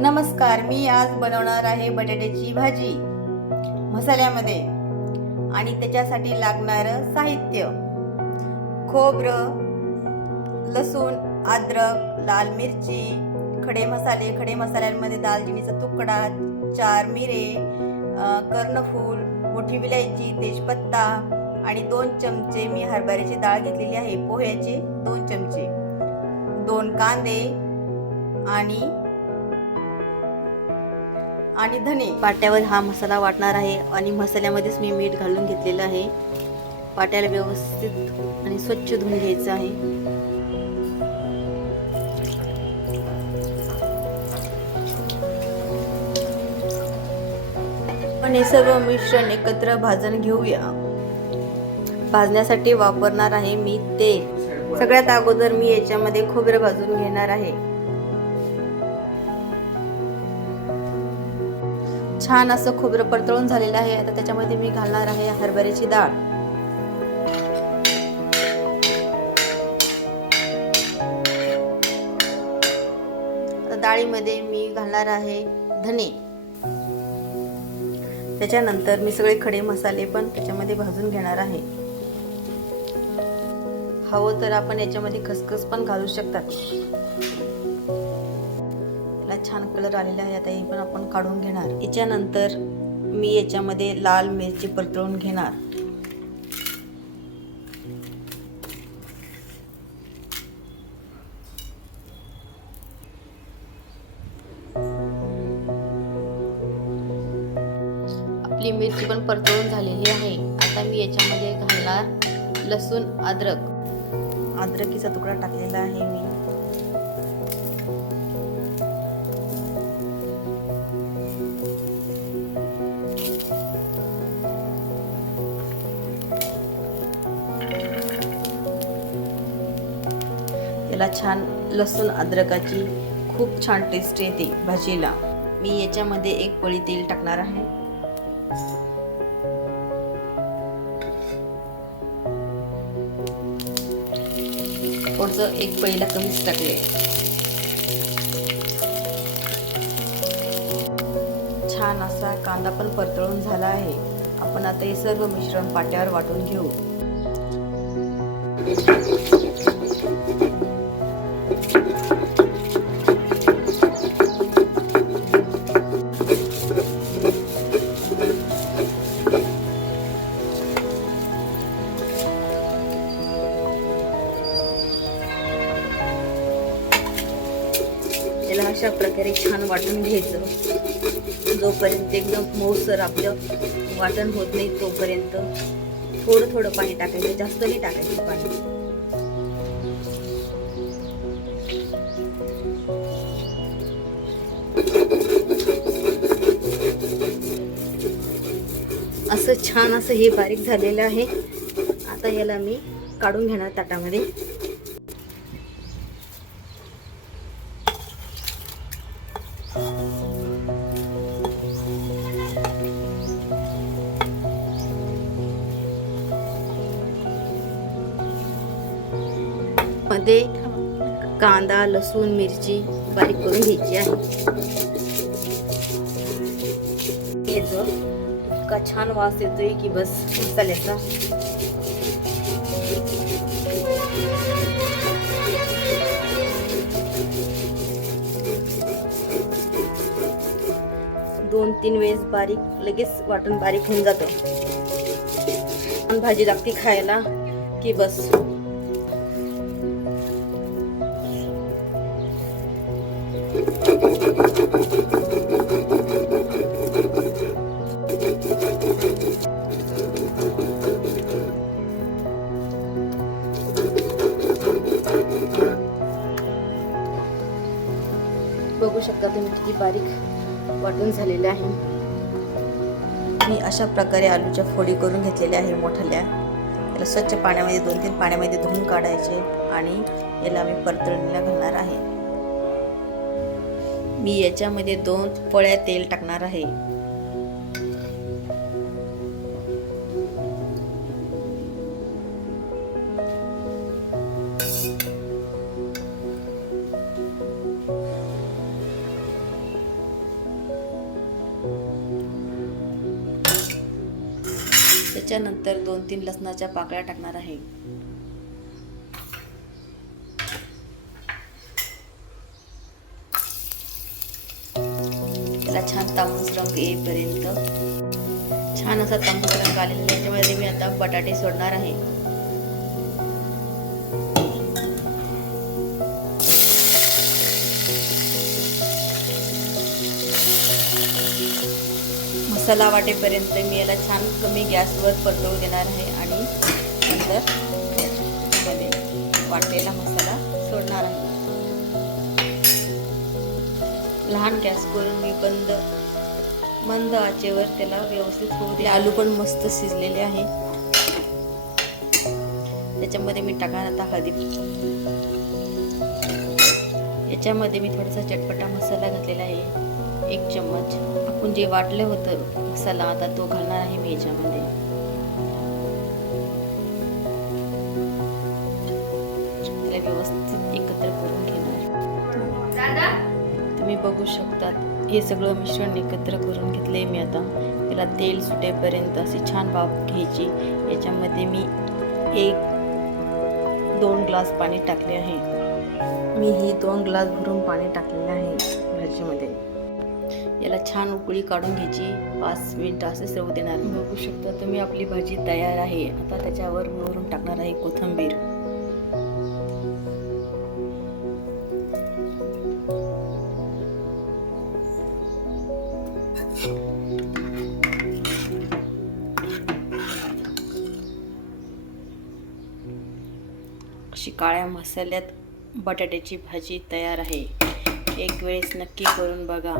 नमस्कार, मी आज बनवणार आहे बटाट्याची भाजी मसाल्यामध्ये आणि त्याच्यासाठी लागणारं साहित्य: खोबरं, लसूण, अद्रक, लाल मिरची, खडे मसाल्यांमध्ये दालचिनीचा तुकडा, 4 मिरे, कर्णफूल, मोठी विलायची, तेजपत्ता आणि 2 चमचे मी हरभऱ्याची डाळ घेतलेली आहे, पोह्याचे 2 चमचे, 2 कांदे आणि धने. पाट्यावर हा मसाला वाटणार आहे आणि मसाल्यामध्येच मी मीठ घालून घेतलेलं आहे. पाट्याला व्यवस्थित आणि स्वच्छ धुवून घ्यायचं आहे. आणि सर्व मिश्रण एकत्र भाजून घेऊया. भाजण्यासाठी वापरणार आहे मी तेल. सगळ्यात अगोदर मी याच्यामध्ये खोबरं भाजून घेणार आहे. छान असं खोबरं परतळून झालेलं आहे. आता त्याच्यामध्ये मी घालणार आहे हरभऱ्याची डाळ. आता डाळीमध्ये मी घालणार आहे धने. त्याच्यानंतर मी सगळे खडे मसाले पण त्याच्यामध्ये भाजून घेणार आहे. हवं तर आपण याच्यामध्ये खसखस पण घालू शकतात. छान कलर आलेला आहे. आता हे पण आपण काढून घेणार. याच्यानंतर मी याच्यामध्ये लाल मिरची परतवून घेणार. आपली मिरची पण परतवून झालेली आहे. आता मी याच्यामध्ये घालणार लसूण, अद्रकीचा तुकडा टाकलेला आहे मी. त्याला छान लसूण अद्रकाची खूप छान टेस्ट येते भाजीला. मी याच्यामध्ये 1 पळी तेल टाकणार आहे. थोडंसं 1 पळीला कमीच टाकले. छान असा कांदा पण परतळून झाला आहे. आपण आता हे सर्व मिश्रण पाट्यावर वाटून घेऊ. त्याला अशा प्रकारे छान वाटून घ्यायचं. जोपर्यंत एकदम मऊसर आपलं वाटण होत नाही तोपर्यंत थोडं थोडं पाणी टाकायचं, जास्त नाही टाकायचं पाणी. असं छान असं हे बारीक झालेलं आहे. आता याला मी काढून घेणार ताटामध्ये. मध्ये कांदा, लसूण, मिरची बारीक करून घ्यायची आहे. इतका छान वास येतोय की बस मसाल्याचा. दोन 3 वेळेस बारीक, लगेच वाटून बारीक होऊन जातं. भाजी लागते खायला की बस. बघू शकता तुम्ही किती बारीक वाटून झालेले आहे. मी अशा प्रकारे आलूच्या फोडी करून घेतलेल्या आहे मोठ्याल्या. त्याला स्वच्छ पाण्यामध्ये 2-3 पाण्यामध्ये धुवून काढायचे आणि याला मी परतणीला घालणार आहे. मी याच्यामध्ये 2 पळ्या तेल टाकणार आहे. त्याच्यानंतर 2-3 लसणाच्या पाकळ्या टाकणार आहे. त्याला छान तांबूस रंग येईपर्यंत, छान असा तांबूस रंग आलेला त्याच्यामध्ये मी आता बटाटे सोडणार आहे. मसाला वाटेपर्यंत मी याला छान कमी गॅसवर परतवू देणार आहे आणि नंतर त्यामध्ये वाटलेला मसाला सोडणार आहे. लहान गॅस करून मी मंद आचेवर त्याला व्यवस्थित होऊ दे. आलू पण मस्त शिजलेले आहे. त्याच्यामध्ये मी टाकणार आता हळदी. याच्यामध्ये मी थोडासा चटपटा मसाला घातलेला आहे, 1 चम्मच. आपण जे वाटलं होतं मसाला आता तो घालणार आहे मी याच्यामध्ये. त्याला व्यवस्थित एकत्र करून घेणार. तुम्ही बघू शकतात हे सगळं मिश्रण एकत्र करून घेतले मी. आता त्याला तेल सुटेपर्यंत अशी छान वाफ घ्यायची. याच्यामध्ये मी 1-2 ग्लास पाणी टाकले आहे. मी ही 2 ग्लास भरून पाणी टाकलेलं आहे भाजीमध्ये. याला छान उकळी काढून घ्यायची. 5 मिनिटं असे सरवू देणार. बघू शकता तुम्ही आपली भाजी तयार आहे. आता त्याच्यावर वरून टाकणार आहे कोथिंबीर. अशी काळ्या मसाल्यात बटाट्याची भाजी तयार आहे. एक वेळेस नक्की करून बघा.